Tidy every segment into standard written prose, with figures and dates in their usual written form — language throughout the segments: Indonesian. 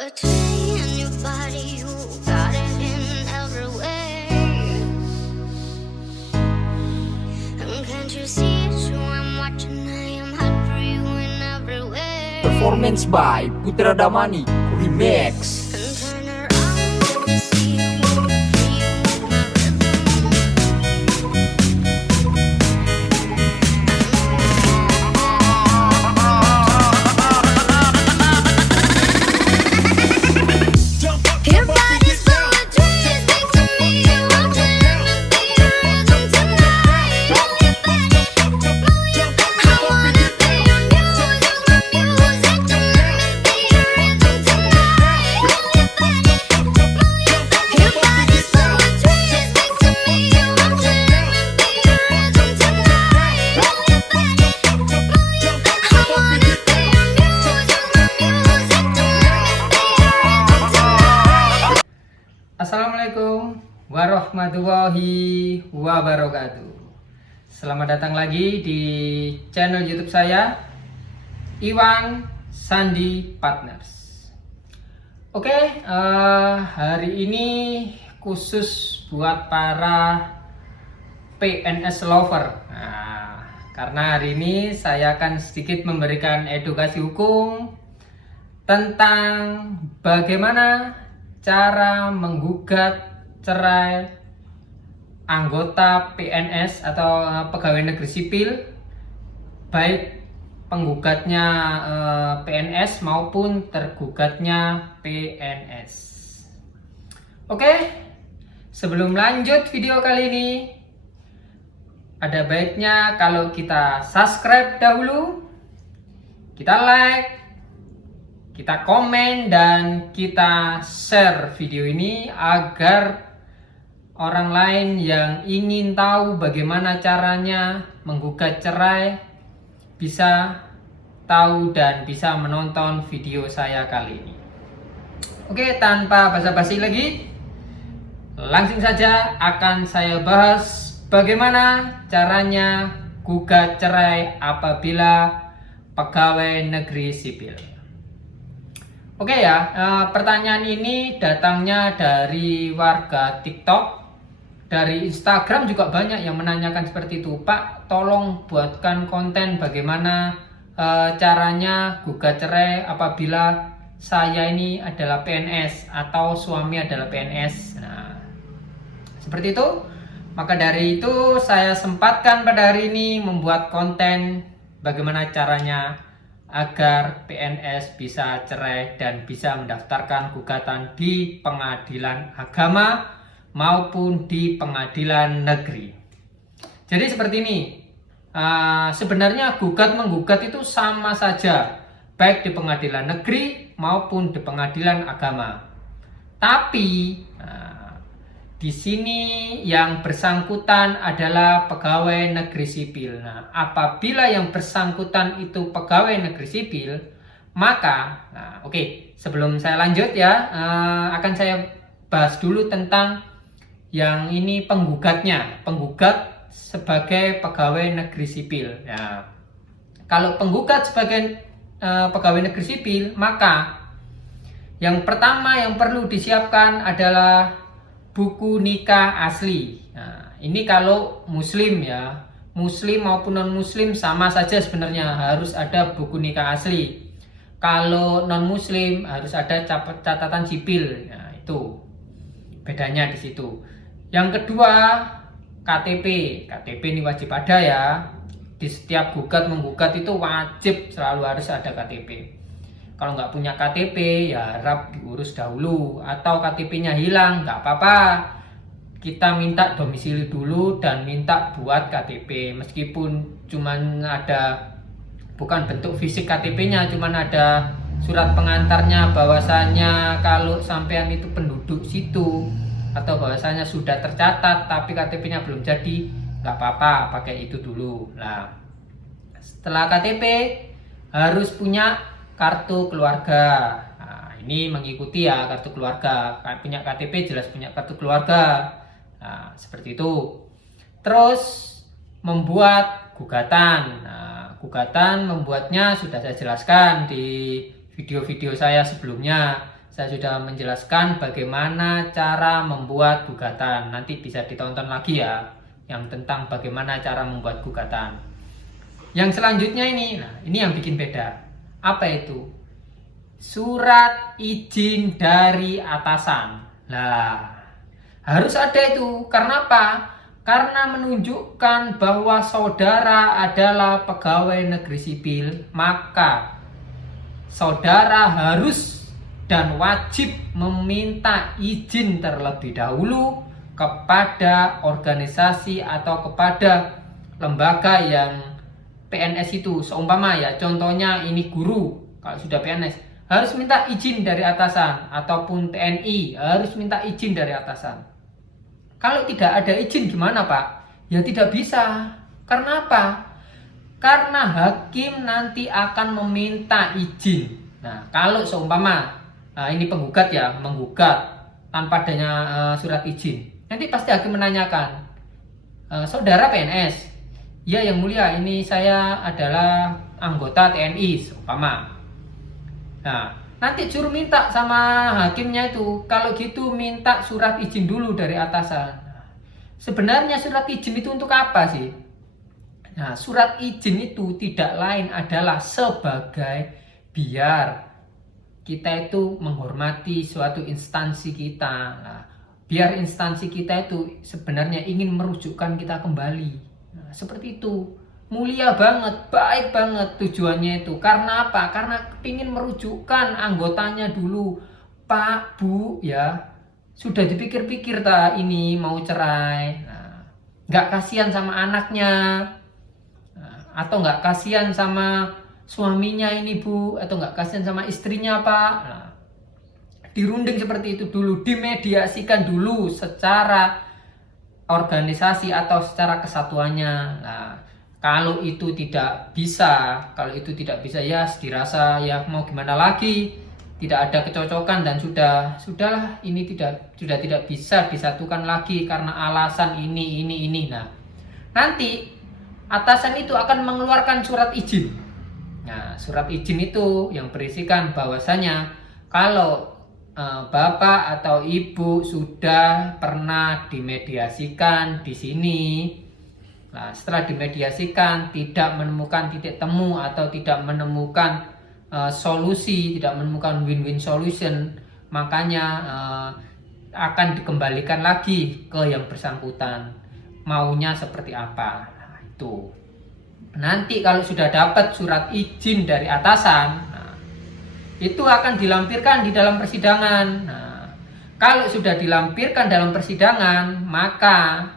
Poetry in your body, you got it in every way. And can't you see it's who I'm watching? I am hot for you in every way. Performance by Putra Damani Remix. And turn around and see you move my rhythm. Your body's poetry, speak to me. Won't you let me be your rhythm tonight? Move your body, move your body. I wanna be your music, my music. Don't let me be your rhythm tonight. Move your body, move your body. Your body's poetry, speak to me. Won't you let me be your rhythm tonight? Move your body, move your body. I wanna be your music, my music. Don't let me be your rhythm tonight. Assalamualaikum warahmatullahi wabarakatuh. Selamat datang lagi di channel YouTube saya, Iwan Sandi Partners. Oke, hari ini khusus buat para PNS lover. Nah, karena hari ini saya akan sedikit memberikan edukasi hukum tentang bagaimana cara menggugat cerai anggota PNS atau pegawai negeri sipil, baik penggugatnya PNS maupun tergugatnya PNS. Oke, sebelum lanjut video kali ini, ada baiknya kalau kita subscribe dahulu, kita like, kita komen, dan kita share video ini agar orang lain yang ingin tahu bagaimana caranya menggugat cerai bisa tahu dan bisa menonton video saya kali ini. Oke, tanpa basa-basi lagi, langsung saja akan saya bahas bagaimana caranya gugat cerai apabila pegawai negeri sipil. Oke ya, pertanyaan ini datangnya dari warga TikTok, dari Instagram juga banyak yang menanyakan seperti itu. Pak, tolong buatkan konten bagaimana caranya gugat cerai apabila saya ini adalah PNS atau suami adalah PNS. Nah, seperti itu. Maka dari itu saya sempatkan pada hari ini membuat konten bagaimana caranya agar PNS bisa cerai dan bisa mendaftarkan gugatan di pengadilan agama maupun di pengadilan negeri. Jadi seperti ini, sebenarnya gugat-menggugat itu sama saja, baik di pengadilan negeri maupun di pengadilan agama. Tapi di sini yang bersangkutan adalah pegawai negeri sipil. Nah, apabila yang bersangkutan itu pegawai negeri sipil, maka, sebelum saya lanjut ya, akan saya bahas dulu tentang yang ini penggugatnya, penggugat sebagai pegawai negeri sipil. Nah, kalau penggugat sebagai pegawai negeri sipil, maka yang pertama yang perlu disiapkan adalah buku nikah asli. Nah, ini kalau muslim ya, muslim maupun non muslim sama saja sebenarnya, harus ada buku nikah asli. Kalau non muslim harus ada catatan sipil. Nah, itu bedanya di situ. Yang kedua, KTP. KTP ini wajib ada ya. Di setiap gugat menggugat itu wajib selalu harus ada KTP. Kalau nggak punya KTP ya harap diurus dahulu, atau KTP-nya hilang nggak apa-apa, kita minta domisili dulu dan minta buat KTP, meskipun cuman ada, bukan bentuk fisik KTP-nya, cuman ada surat pengantarnya bahwasanya kalau sampean itu penduduk situ atau bahwasanya sudah tercatat tapi KTP-nya belum jadi, nggak apa-apa, pakai itu dulu. Nah, setelah KTP harus punya kartu keluarga. Nah, ini mengikuti ya kartu keluarga. Punya KTP jelas punya kartu keluarga. Nah, seperti itu. Terus membuat gugatan. Nah, gugatan membuatnya sudah saya jelaskan di video-video saya sebelumnya. saya sudah menjelaskan bagaimana cara membuat gugatan. Nanti bisa ditonton lagi ya, yang tentang bagaimana cara membuat gugatan. Yang selanjutnya ini, nah ini yang bikin beda. Apa itu? Surat izin dari atasan. Nah, harus ada itu. Karena apa? Karena menunjukkan bahwa saudara adalah pegawai negeri sipil, maka saudara harus dan wajib meminta izin terlebih dahulu kepada organisasi atau kepada lembaga yang PNS itu. Seumpama ya, contohnya ini guru, kalau sudah PNS harus minta izin dari atasan, ataupun TNI harus minta izin dari atasan. Kalau tidak ada izin gimana Pak? Ya tidak bisa. Karena apa? Karena hakim nanti akan meminta izin. Nah, kalau seumpama ini penggugat ya, menggugat tanpa adanya surat izin, nanti pasti hakim menanyakan, saudara PNS, ya yang mulia, ini saya adalah anggota TNI, seumpama. Nah, nanti juru minta sama hakimnya itu, kalau gitu minta surat izin dulu dari atasan. Sebenarnya surat izin itu untuk apa sih? Nah, surat izin itu tidak lain adalah sebagai biar kita itu menghormati suatu instansi kita. Nah, biar instansi kita itu sebenarnya ingin merujukkan kita kembali. Nah, seperti itu. Mulia banget, baik banget tujuannya itu. Karena apa? Karena ingin merujukkan anggotanya dulu. Pak, Bu, ya sudah dipikir-pikir tak ini mau cerai. Nah, nggak kasihan sama anaknya. Nah, atau nggak kasihan sama suaminya ini Bu, atau nggak kasihan sama istrinya Pak. Nah, dirunding seperti itu dulu, dimediasikan dulu secara organisasi atau secara kesatuannya. Nah, kalau itu tidak bisa, ya dirasa ya mau gimana lagi, tidak ada kecocokan dan sudahlah ini sudah tidak bisa disatukan lagi karena alasan ini. Nah, nanti atasan itu akan mengeluarkan surat izin. Nah, surat izin itu yang berisikan bahwasanya kalau Bapak atau Ibu sudah pernah dimediasikan di sini, nah, setelah dimediasikan tidak menemukan titik temu atau tidak menemukan solusi, tidak menemukan win-win solution, makanya akan dikembalikan lagi ke yang bersangkutan, maunya seperti apa. Nah, itu nanti kalau sudah dapat surat izin dari atasan, nah, itu akan dilampirkan di dalam persidangan. Nah, kalau sudah dilampirkan dalam persidangan, maka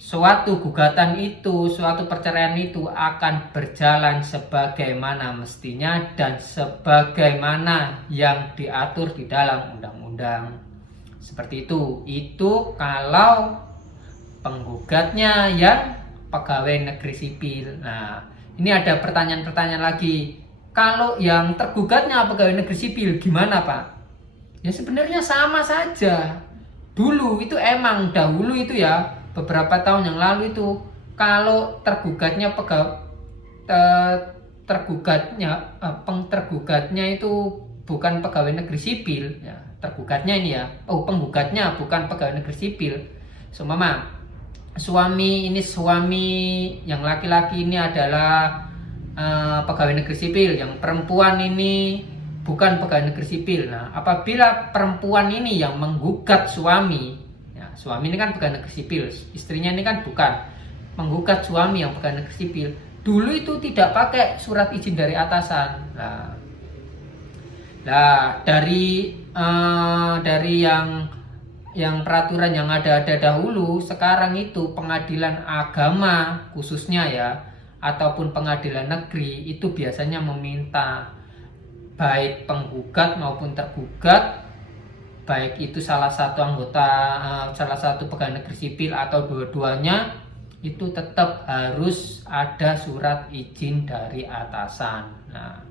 suatu gugatan itu, suatu perceraian itu akan berjalan sebagaimana mestinya dan sebagaimana yang diatur di dalam undang-undang. Seperti itu. Itu kalau penggugatnya yang pegawai negeri sipil. Nah, ini ada pertanyaan-pertanyaan lagi. Kalau yang tergugatnya pegawai negeri sipil gimana Pak? Ya sebenarnya sama saja. Dulu itu emang dahulu itu ya, beberapa tahun yang lalu itu, kalau tergugatnya itu bukan pegawai negeri sipil ya, tergugatnya ini ya, penggugatnya bukan pegawai negeri sipil, seumpama suami yang laki-laki ini adalah pegawai negeri sipil, yang perempuan ini bukan pegawai negeri sipil. Nah, apabila perempuan ini yang menggugat suami ini kan pegawai negeri sipil, istrinya ini kan bukan, menggugat suami yang pegawai negeri sipil, dulu itu tidak pakai surat izin dari atasan. Nah, dari yang peraturan yang ada dahulu, sekarang itu pengadilan agama khususnya ya, ataupun pengadilan negeri itu biasanya meminta baik penggugat maupun tergugat, baik itu salah satu pegawai negeri sipil atau dua-duanya, itu tetap harus ada surat izin dari atasan. Nah,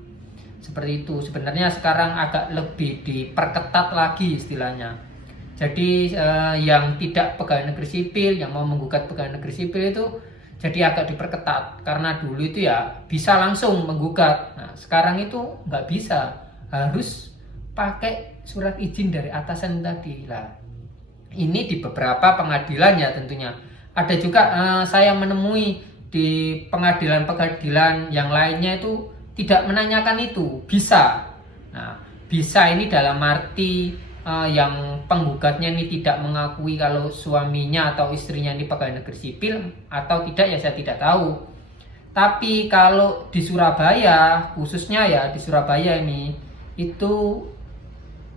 seperti itu. Sebenarnya sekarang agak lebih diperketat lagi istilahnya. Jadi yang tidak pegawai negeri sipil, yang mau menggugat pegawai negeri sipil itu jadi agak diperketat. Karena dulu itu ya bisa langsung menggugat. Nah, sekarang itu nggak bisa, harus pakai surat izin dari atasan tadi lah. Ini di beberapa pengadilan ya tentunya. Ada juga saya menemui di pengadilan-pengadilan yang lainnya itu tidak menanyakan itu, bisa. Nah, bisa ini dalam arti yang penggugatnya ini tidak mengakui kalau suaminya atau istrinya ini pegawai negeri sipil atau tidak ya saya tidak tahu. Tapi kalau di Surabaya, khususnya ya di Surabaya ini, itu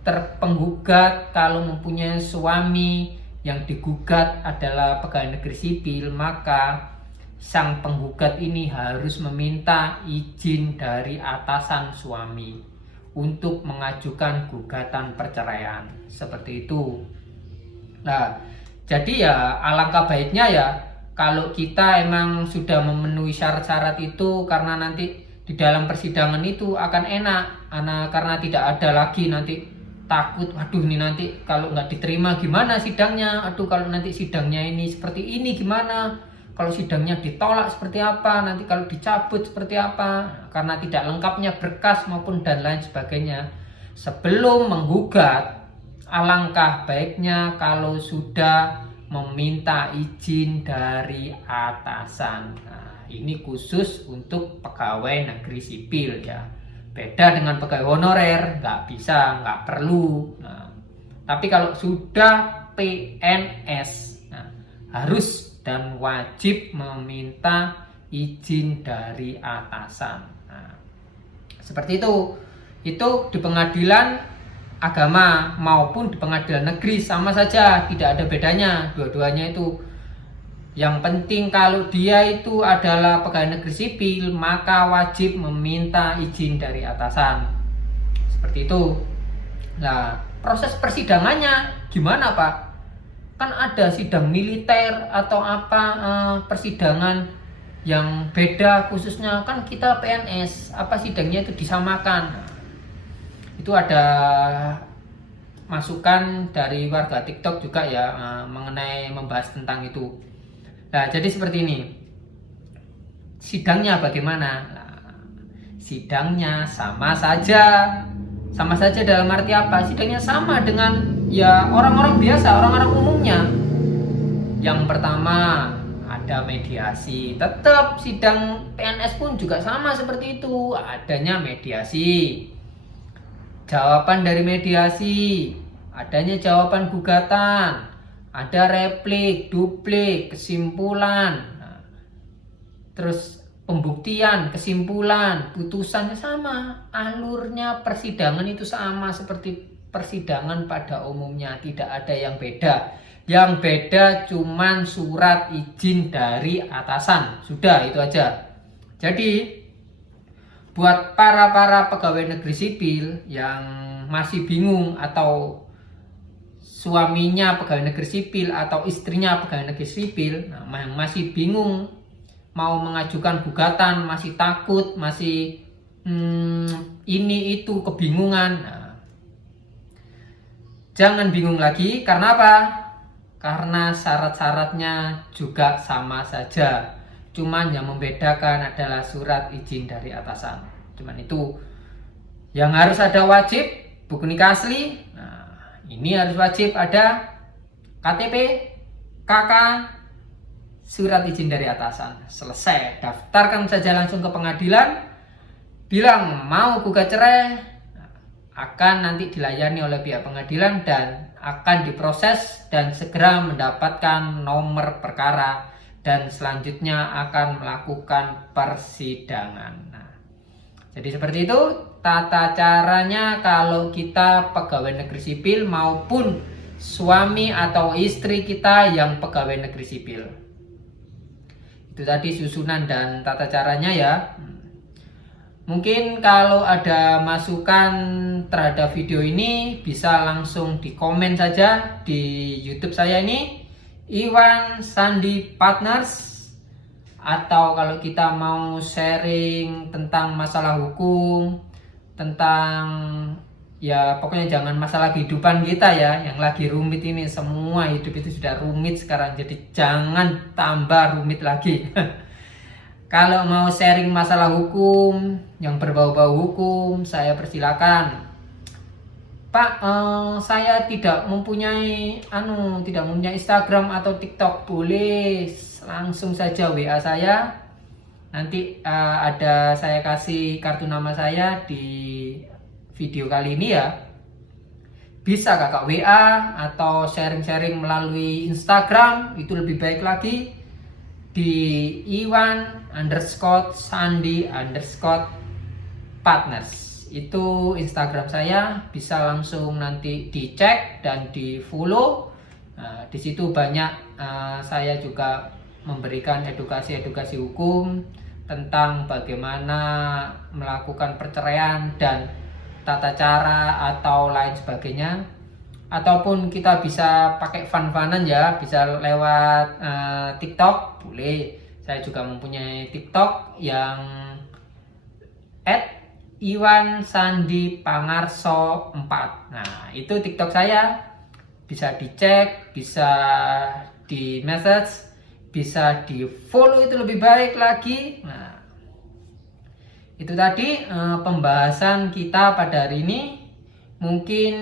terpenggugat kalau mempunyai suami yang digugat adalah pegawai negeri sipil, maka sang penggugat ini harus meminta izin dari atasan suami untuk mengajukan gugatan perceraian. Seperti itu. Nah, jadi ya alangkah baiknya ya kalau kita emang sudah memenuhi syarat-syarat itu, karena nanti di dalam persidangan itu akan enak, karena tidak ada lagi nanti takut, waduh ini nanti kalau nggak diterima gimana sidangnya, aduh kalau nanti sidangnya ini seperti ini gimana, kalau sidangnya ditolak seperti apa, nanti kalau dicabut seperti apa, karena tidak lengkapnya berkas maupun dan lain sebagainya. Sebelum menggugat, alangkah baiknya kalau sudah meminta izin dari atasan. Nah, ini khusus untuk pegawai negeri sipil ya. Beda dengan pegawai honorer, nggak bisa, nggak perlu. Nah, tapi kalau sudah PNS, nah, harus dan wajib meminta izin dari atasan. Nah, seperti itu. Itu di pengadilan agama maupun di pengadilan negeri sama saja, tidak ada bedanya. Dua-duanya itu. Yang penting kalau dia itu adalah pegawai negeri sipil, maka wajib meminta izin dari atasan. Seperti itu. Nah, proses persidangannya gimana Pak? Kan ada sidang militer atau apa, persidangan yang beda, khususnya kan kita PNS, apa sidangnya itu disamakan. Nah, itu ada masukan dari warga TikTok juga ya, mengenai membahas tentang itu. Nah, jadi seperti ini. Sidangnya bagaimana? Nah, sidangnya sama saja. Sama saja dalam arti apa? Sidangnya sama dengan ya orang-orang biasa, orang-orang umumnya. Yang pertama ada mediasi. Tetap sidang PNS pun juga sama seperti itu. Adanya mediasi. Jawaban dari mediasi. Adanya jawaban gugatan. Ada replik, duplik, kesimpulan, nah, terus pembuktian, kesimpulan, putusannya sama. Alurnya persidangan itu sama seperti persidangan pada umumnya, tidak ada yang beda. Yang beda cuman surat izin dari atasan. Sudah, itu aja. Jadi buat para pegawai negeri sipil yang masih bingung atau suaminya pegawai negeri sipil atau istrinya pegawai negeri sipil, nah, yang masih bingung mau mengajukan gugatan, masih takut, masih ini itu kebingungan. Nah, jangan bingung lagi, karena apa? Karena syarat-syaratnya juga sama saja. Cuman yang membedakan adalah surat izin dari atasan. Cuman itu yang harus ada, wajib buku nikah asli. Nah, ini harus wajib ada KTP, KK, surat izin dari atasan. Selesai, daftarkan saja langsung ke pengadilan. Bilang mau gugat cerai, akan nanti dilayani oleh pihak pengadilan dan akan diproses dan segera mendapatkan nomor perkara dan selanjutnya akan melakukan persidangan. Nah, jadi seperti itu tata caranya kalau kita pegawai negeri sipil maupun suami atau istri kita yang pegawai negeri sipil. Itu tadi susunan dan tata caranya ya. Mungkin kalau ada masukan terhadap video ini bisa langsung di komen saja di YouTube saya ini, Iwan Sandi Partners. Atau kalau kita mau sharing tentang masalah hukum, tentang ya pokoknya jangan masalah kehidupan kita ya, yang lagi rumit ini. Semua hidup itu sudah rumit sekarang, jadi jangan tambah rumit lagi. Kalau mau sharing masalah hukum yang berbau-bau hukum, saya persilakan. Pak, saya tidak mempunyai Instagram atau TikTok. Boleh langsung saja WA saya. Nanti ada saya kasih kartu nama saya di video kali ini ya. Bisa kakak WA atau sharing-sharing melalui Instagram, itu lebih baik lagi, di Iwan_Sandi_Partners. Itu Instagram saya, bisa langsung nanti dicek dan di follow. Di situ banyak saya juga memberikan edukasi hukum tentang bagaimana melakukan perceraian dan tata cara atau lain sebagainya. Ataupun kita bisa pakai fun-funan ya, bisa lewat TikTok, boleh. Saya juga mempunyai TikTok yang @IwanSandiPangarso4. Nah, itu TikTok saya. Bisa dicek, bisa di message, bisa di follow, itu lebih baik lagi. Nah, itu tadi pembahasan kita pada hari ini. Mungkin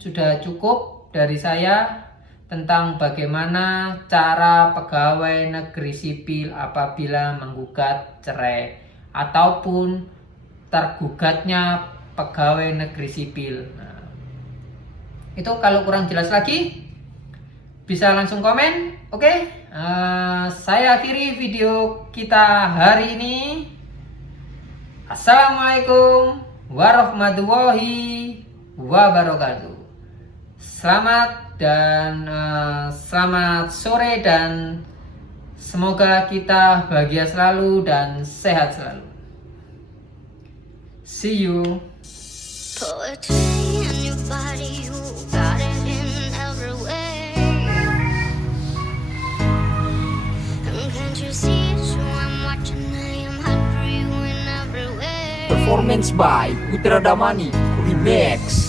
sudah cukup dari saya tentang bagaimana cara pegawai negeri sipil apabila menggugat cerai ataupun tergugatnya pegawai negeri sipil. Nah, itu kalau kurang jelas lagi bisa langsung komen. Oke, saya akhiri video kita hari ini. Assalamualaikum warahmatullahi wabarakatuh. Selamat sore dan semoga kita bahagia selalu dan sehat selalu. See you. Poetry in your body, you got it in everywhere. And can't you see it's who I'm watching? I am hot for you in everywhere. Performance by Putra Damani Remix.